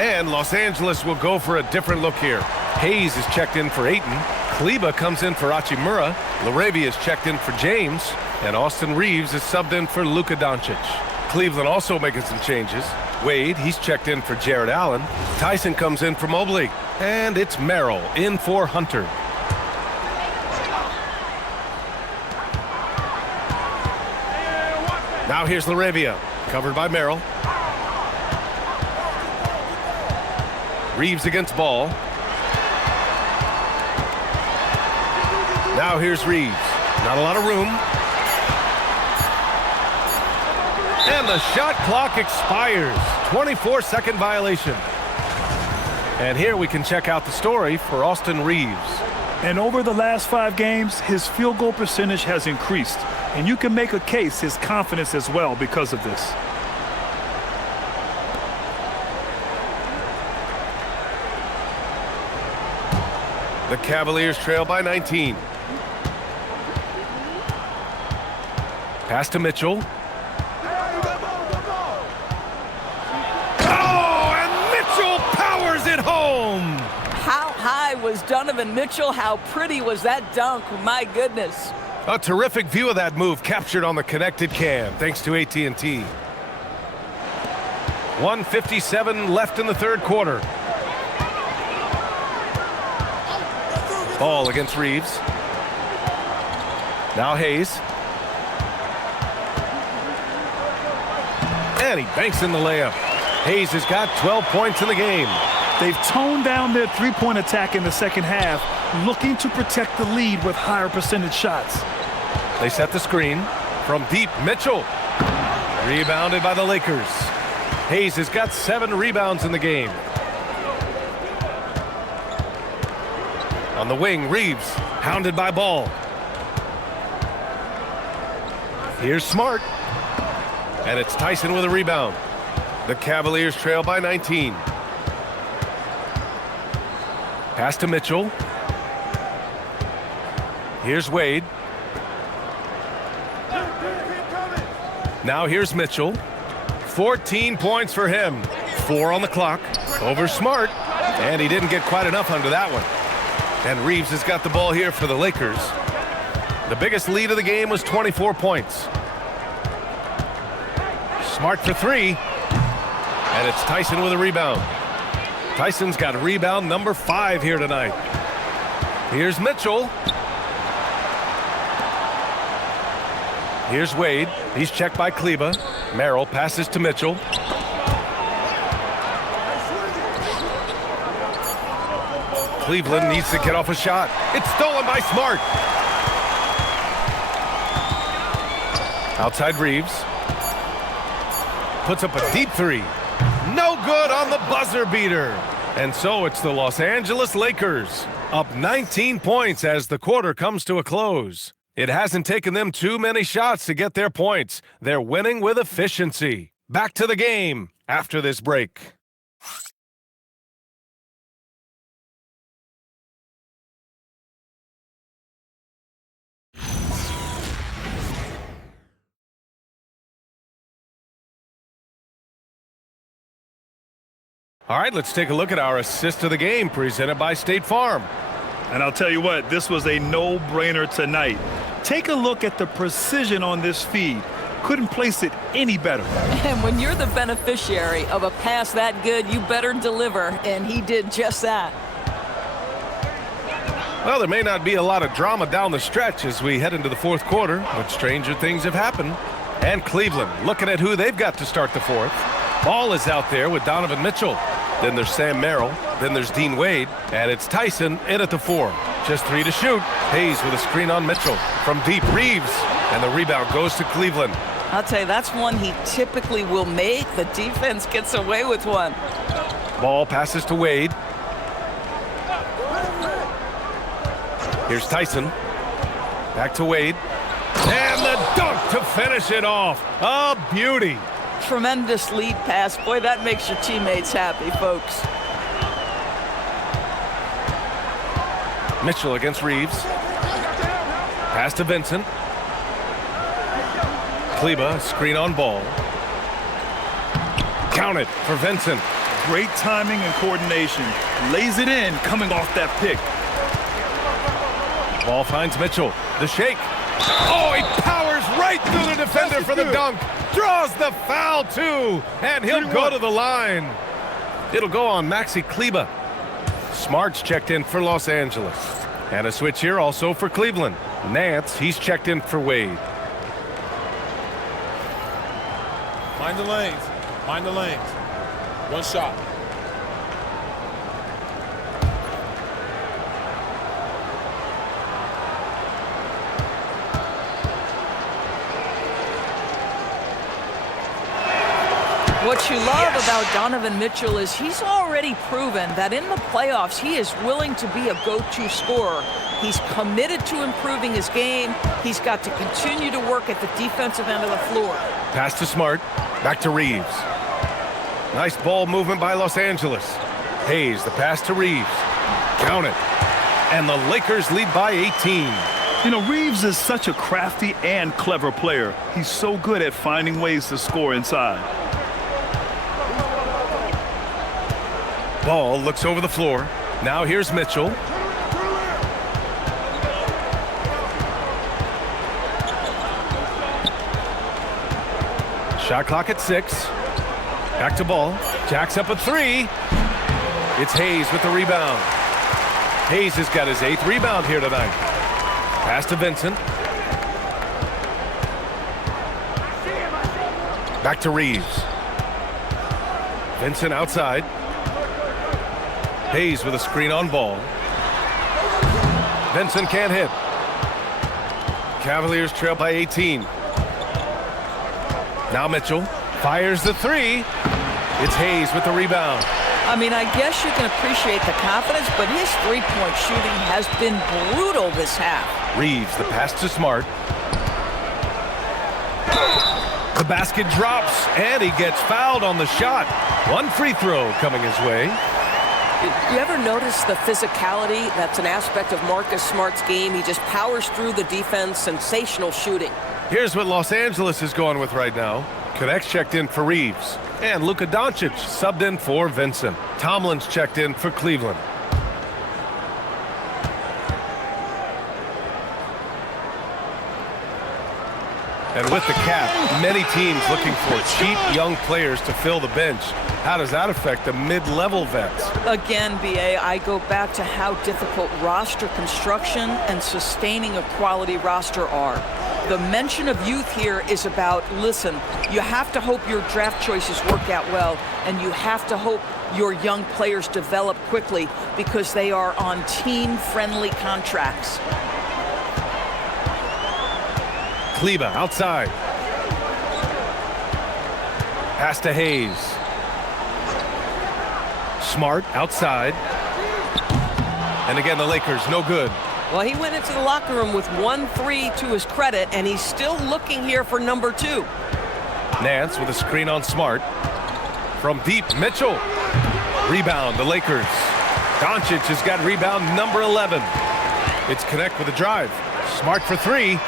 And Los Angeles will go for a different look here. Hayes is checked in for Ayton. Kleba comes in for Hachimura. LaRavia is checked in for James. And Austin Reeves is subbed in for Luka Doncic. Cleveland also making some changes. Wade, he's checked in for Jared Allen. Tyson comes in for Mobley. And it's Merrill in for Hunter. Now here's LaRavia, covered by Merrill. Reeves against Ball. Now here's Reeves. Not a lot of room. And the shot clock expires. 24-second violation. And here we can check out the story for Austin Reeves. And over the last 5 games, his field goal percentage has increased. And you can make a case his confidence as well because of this. The Cavaliers trail by 19. Pass to Mitchell. Oh, and Mitchell powers it home. How high was Donovan Mitchell? How pretty was that dunk? My goodness. A terrific view of that move captured on the connected cam, thanks to AT&T. 1:57 left in the third quarter. Ball against Reeves. Now Hayes. And he banks in the layup. Hayes has got 12 points in the game. They've toned down their three-point attack in the second half, looking to protect the lead with higher percentage shots. They set the screen from deep. Mitchell. Rebounded by the Lakers. Hayes has got 7 rebounds in the game. On the wing, Reeves, hounded by Ball. Here's Smart. And it's Tyson with a rebound. The Cavaliers trail by 19. Pass to Mitchell. Here's Wade. Now here's Mitchell. 14 points for him. 4 on the clock. Over Smart. And he didn't get quite enough under that one. And Reeves has got the ball here for the Lakers. The biggest lead of the game was 24 points. Smart for 3. And it's Tyson with a rebound. Tyson's got rebound number 5 here tonight. Here's Mitchell. Here's Wade. He's checked by Kleba. Merrill passes to Mitchell. Cleveland needs to get off a shot. It's stolen by Smart. Outside Reeves. Puts up a deep 3. No good on the buzzer beater. And so it's the Los Angeles Lakers, up 19 points as the quarter comes to a close. It hasn't taken them too many shots to get their points. They're winning with efficiency. Back to the game after this break. All right, let's take a look at our assist of the game presented by State Farm. And I'll tell you what, this was a no-brainer tonight. Take a look at the precision on this feed. Couldn't place it any better. And when you're the beneficiary of a pass that good, you better deliver, and he did just that. Well, there may not be a lot of drama down the stretch as we head into the fourth quarter, but stranger things have happened. And Cleveland looking at who they've got to start the fourth. Ball is out there with Donovan Mitchell. Then there's Sam Merrill. Then there's Dean Wade. And it's Tyson in at the 4. Just 3 to shoot. Hayes with a screen on Mitchell. From deep, Reeves. And the rebound goes to Cleveland. I'll tell you, that's one he typically will make. The defense gets away with one. Ball passes to Wade. Here's Tyson. Back to Wade. And the dunk to finish it off. A beauty. Tremendous lead pass. Boy, that makes your teammates happy, folks. Mitchell against Reeves. Pass to Vincent. Kleba, screen on Ball. Count it for Vincent. Great timing and coordination. Lays it in coming off that pick. Ball finds Mitchell. The shake. Oh, he powers right through the defender for the dunk. Draws the foul, too. And he'll go to the line. It'll go on Maxi Kleber. Smart's checked in for Los Angeles. And a switch here also for Cleveland. Nance, he's checked in for Wade. Mind the lanes. Mind the lanes. One shot. What you love about Donovan Mitchell is he's already proven that in the playoffs he is willing to be a go-to scorer. He's committed to improving his game. He's got to continue to work at the defensive end of the floor. Pass to Smart. Back to Reeves. Nice ball movement by Los Angeles. Hayes, the pass to Reeves. Count it. And the Lakers lead by 18. You know, Reeves is such a crafty and clever player. He's so good at finding ways to score inside. Ball looks over the floor. Now here's Mitchell. Shot clock at 6. Back to Ball. Jacks up a 3. It's Hayes with the rebound. Hayes has got his 8th rebound here tonight. Pass to Vincent. Back to Reeves. Vincent outside. Hayes with a screen on Ball. Vincent can't hit. Cavaliers trail by 18. Now Mitchell fires the 3. It's Hayes with the rebound. I mean, I guess you can appreciate the confidence, but his three-point shooting has been brutal this half. Reeves, the pass to Smart. The basket drops, and he gets fouled on the shot. One free throw coming his way. You ever notice the physicality? That's an aspect of Marcus Smart's game. He just powers through the defense. Sensational shooting. Here's what Los Angeles is going with right now. Connects checked in for Reeves. And Luka Doncic subbed in for Vincent. Tomlin's checked in for Cleveland. And with the cap, many teams looking for cheap young players to fill the bench. How does that affect the mid-level vets? Again, BA, I go back to how difficult roster construction and sustaining a quality roster are. The mention of youth here is about, listen, you have to hope your draft choices work out well, and you have to hope your young players develop quickly because they are on team-friendly contracts. Kleber outside. Pass to Hayes. Smart outside. And again, the Lakers, no good. Well, he went into the locker room with 1-3 to his credit, and he's still looking here for number 2. Nance with a screen on Smart. From deep, Mitchell. Rebound, the Lakers. Doncic has got rebound number 11. It's Connect with a drive. Smart for 3.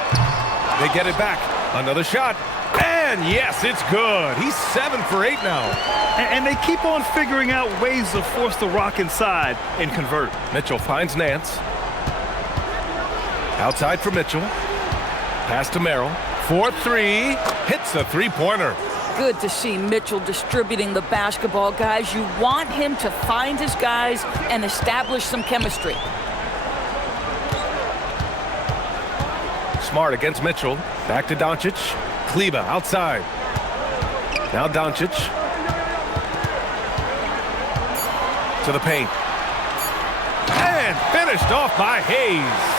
They get it back. Another shot. And yes, it's good. He's 7 for 8 now. And they keep on figuring out ways to force the rock inside and convert. Mitchell finds Nance. Outside for Mitchell. Pass to Merrill. 4-3. Hits the three-pointer. Good to see Mitchell distributing the basketball, guys. You want him to find his guys and establish some chemistry. Smart against Mitchell. Back to Doncic. Kleber outside. Now Doncic. To the paint. And finished off by Hayes.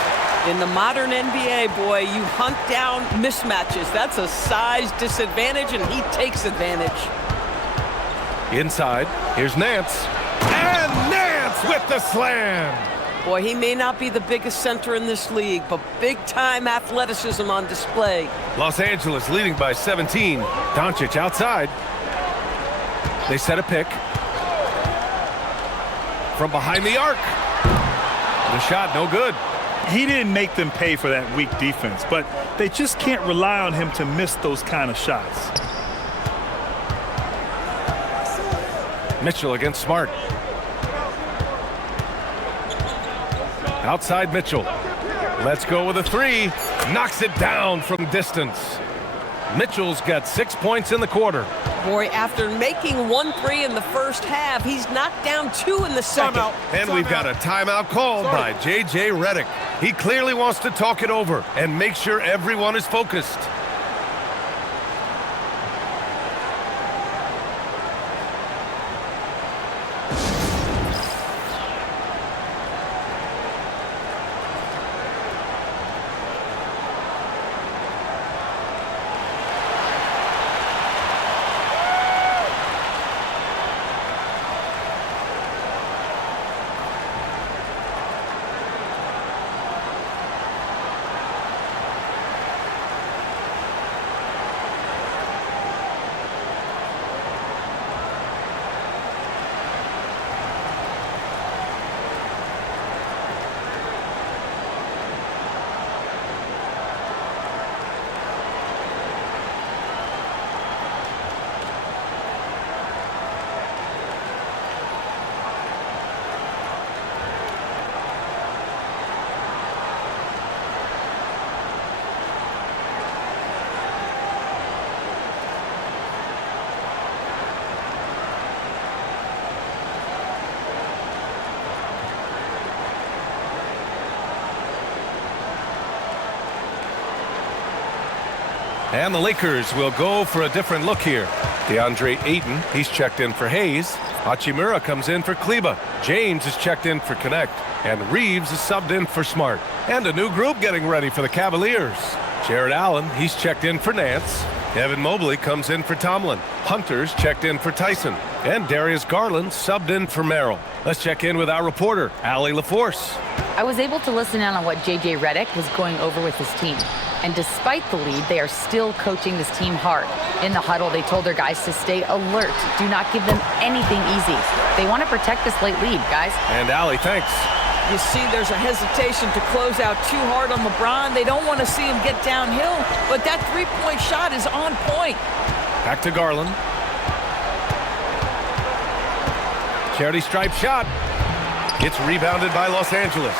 In the modern NBA, boy, you hunt down mismatches. That's a size disadvantage, and he takes advantage. Inside. Here's Nance. And Nance with the slam. Boy, he may not be the biggest center in this league, but big-time athleticism on display. Los Angeles leading by 17. Doncic outside. They set a pick. From behind the arc. The shot, no good. He didn't make them pay for that weak defense, but they just can't rely on him to miss those kind of shots. Mitchell against Smart. Outside Mitchell. Let's go with a three. Knocks it down from distance. Mitchell's got 6 points in the quarter. Boy, after making 1 3 in the first half, he's knocked down 2 in the second. And we've got a timeout called by J.J. Redick. He clearly wants to talk it over and make sure everyone is focused. And the Lakers will go for a different look here. DeAndre Ayton, he's checked in for Hayes. Hachimura comes in for Kleba. James is checked in for Connect. And Reeves is subbed in for Smart. And a new group getting ready for the Cavaliers. Jared Allen, he's checked in for Nance. Evan Mobley comes in for Tomlin. Hunter's checked in for Tyson. And Darius Garland subbed in for Merrill. Let's check in with our reporter, Allie LaForce. I was able to listen in on what J.J. Redick was going over with his team. And despite the lead, they are still coaching this team hard. In the huddle, they told their guys to stay alert. Do not give them anything easy. They want to protect this late lead, guys. And Allie, thanks. You see there's a hesitation to close out too hard on LeBron. They don't want to see him get downhill, but that three-point shot is on point. Back to Garland. Charity stripe shot. It's rebounded by Los Angeles.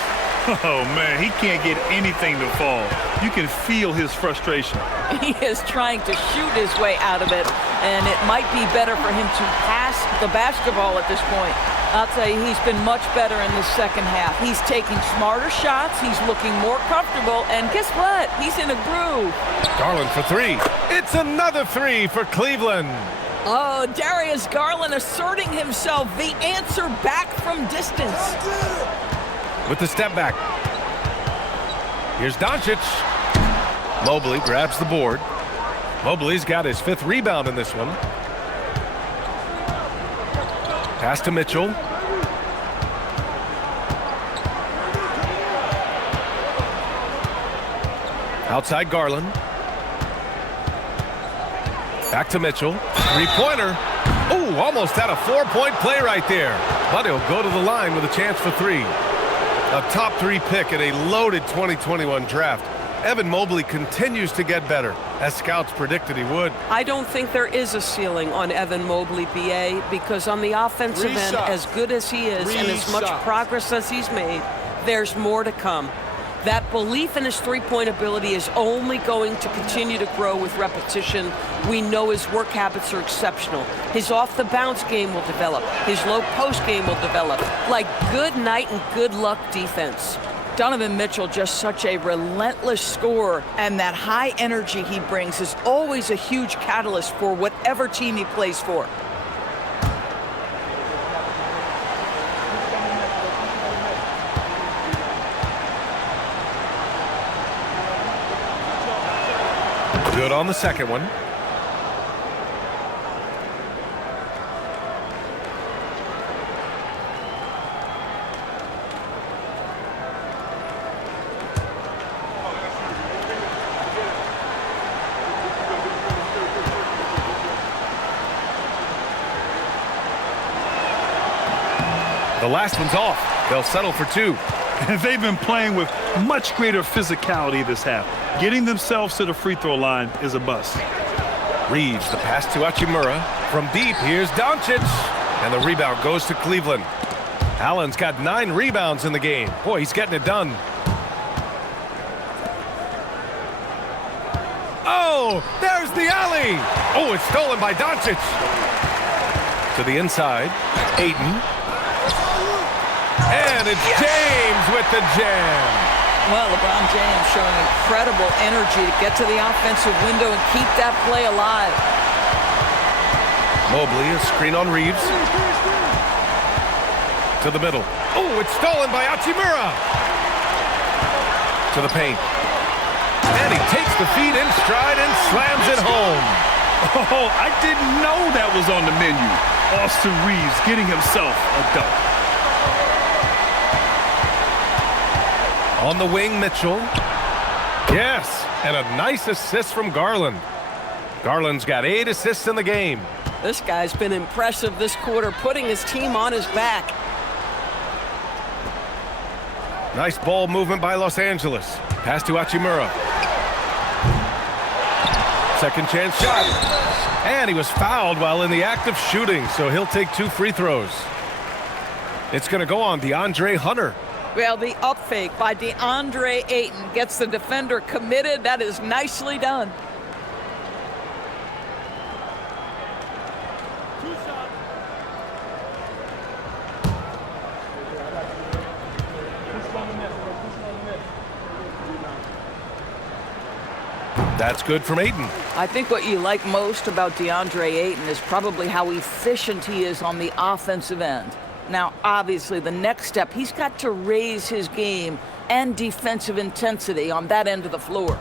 Oh, man, he can't get anything to fall. You can feel his frustration. He is trying to shoot his way out of it, and it might be better for him to pass the basketball at this point. I'll tell you, he's been much better in the second half. He's taking smarter shots. He's looking more comfortable, and guess what? He's in a groove. Garland for three. It's another three for Cleveland. Oh, Darius Garland asserting himself, the answer back from distance. With the step back. Here's Doncic. Mobley grabs the board. Mobley's got his 5th rebound in this one. Pass to Mitchell. Outside Garland. Back to Mitchell. Three-pointer. Oh, almost had a 4-point play right there. But he'll go to the line with a chance for 3. A top 3 pick in a loaded 2021 draft. Evan Mobley continues to get better, as scouts predicted he would. I don't think there is a ceiling on Evan Mobley, BA, because on the offensive end, as good as he is and as much progress as he's made, there's more to come. That belief in his three-point ability is only going to continue to grow with repetition. We know his work habits are exceptional. His off-the-bounce game will develop. His low-post game will develop. Like good night and good luck defense. Donovan Mitchell, just such a relentless scorer, and that high energy he brings is always a huge catalyst for whatever team he plays for. Good on the second one. The last one's off. They'll settle for 2. And they've been playing with much greater physicality this half. Getting themselves to the free throw line is a bust. Reeves, the pass to Hachimura. From deep, here's Doncic. And the rebound goes to Cleveland. Allen's got 9 rebounds in the game. Boy, he's getting it done. Oh, there's the alley. Oh, it's stolen by Doncic. To the inside, Ayton. And it's James with the jam. Well, LeBron James showing incredible energy to get to the offensive window and keep that play alive. Mobley, a screen on Reeves. To the middle. Oh, it's stolen by Hachimura. To the paint. And he takes the feet in stride and slams it home. Oh, I didn't know that was on the menu. Austin Reeves getting himself a dunk. On the wing, Mitchell. Yes, and a nice assist from Garland. Garland's got 8 assists in the game. This guy's been impressive this quarter, putting his team on his back. Nice ball movement by Los Angeles. Pass to Hachimura. Second chance shot. And he was fouled while in the act of shooting, so he'll take 2 free throws. It's going to go on DeAndre Hunter. Well, the up fake by DeAndre Ayton gets the defender committed. That is nicely done. That's good from Ayton. I think what you like most about DeAndre Ayton is probably how efficient he is on the offensive end. Now, obviously, the next step, he's got to raise his game and defensive intensity on that end of the floor.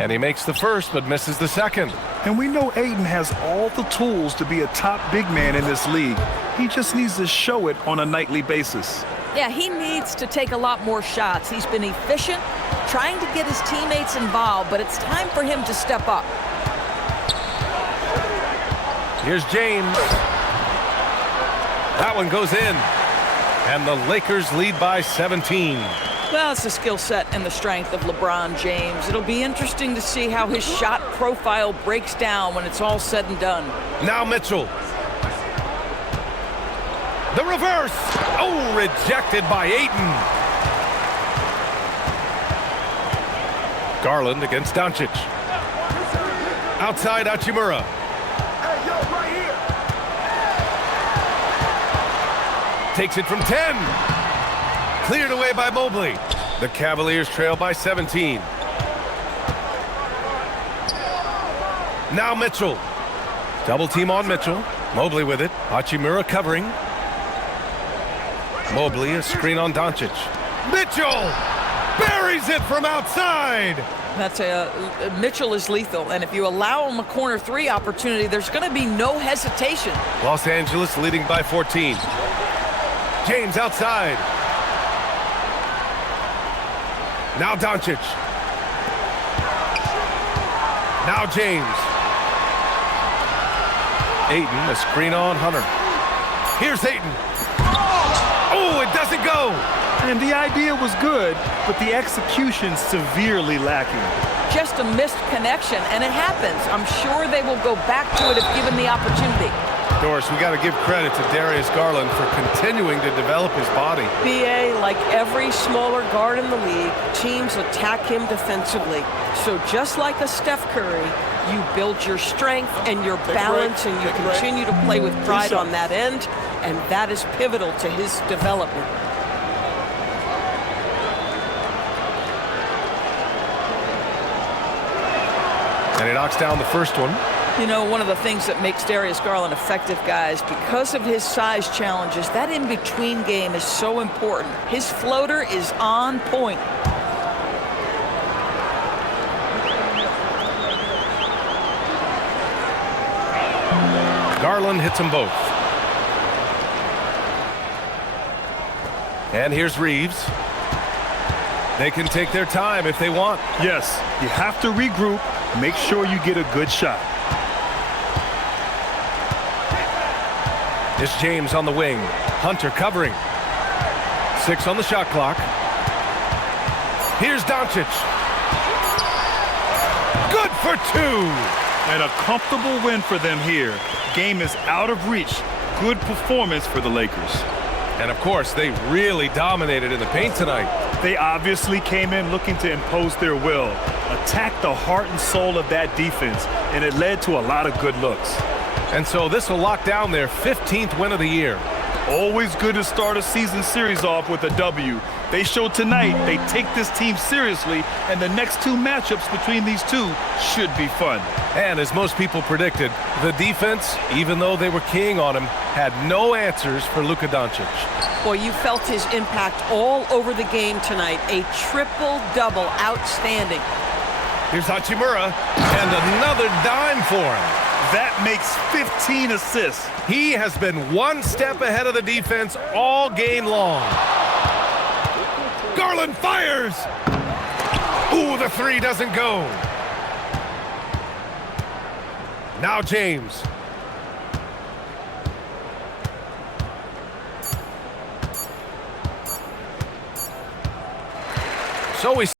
And he makes the first, but misses the second. And we know Ayton has all the tools to be a top big man in this league. He just needs to show it on a nightly basis. Yeah, he needs to take a lot more shots. He's been efficient, trying to get his teammates involved, but it's time for him to step up. Here's James. That one goes in. And the Lakers lead by 17. Well, it's the skill set and the strength of LeBron James. It'll be interesting to see how his shot profile breaks down when it's all said and done. Now Mitchell. The reverse. Oh, rejected by Ayton. Garland against Doncic. Outside Hachimura. Hey, yo, right here. Takes it from 10. Cleared away by Mobley. The Cavaliers trail by 17. Now Mitchell. Double team on Mitchell. Mobley with it. Hachimura covering. Mobley, a screen on Doncic. Mitchell buries it from outside. Mitchell is lethal, and if you allow him a corner 3 opportunity, there's going to be no hesitation. Los Angeles leading by 14. James outside. Now Doncic. Now James. Ayton, a screen on Hunter. Here's Ayton. Oh, it doesn't go. And the idea was good, but the execution severely lacking. Just a missed connection, and it happens. I'm sure they will go back to it if given the opportunity. Doris, we got to give credit to Darius Garland for continuing to develop his body. BA, like every smaller guard in the league, teams attack him defensively. So just like a Steph Curry, you build your strength and your balance, and you continue to play with pride on that end, and that is pivotal to his development. And he knocks down the first one. You know, one of the things that makes Darius Garland effective, guys, because of his size challenges, that in-between game is so important. His floater is on point. Garland hits them both. And here's Reeves. They can take their time if they want. Yes, you have to regroup, make sure you get a good shot. It's James on the wing. Hunter covering. 6 on the shot clock. Here's Doncic. for two. And a comfortable win for them here. Game is out of reach. Good performance for the Lakers. And of course, they really dominated in the paint tonight. They obviously came in looking to impose their will, attack the heart and soul of that defense, and it led to a lot of good looks. And so this will lock down their 15th win of the year. Always good to start a season series off with a W. They showed tonight they take this team seriously, and the next two matchups between these two should be fun. And as most people predicted, the defense, even though they were keying on him, had no answers for Luka Doncic. Boy, you felt his impact all over the game tonight. A triple-double, outstanding. Here's Hachimura, and another dime for him. That makes 15 assists. He has been one step ahead of the defense all game long. Garland fires! Ooh, the three doesn't go. Now James. So we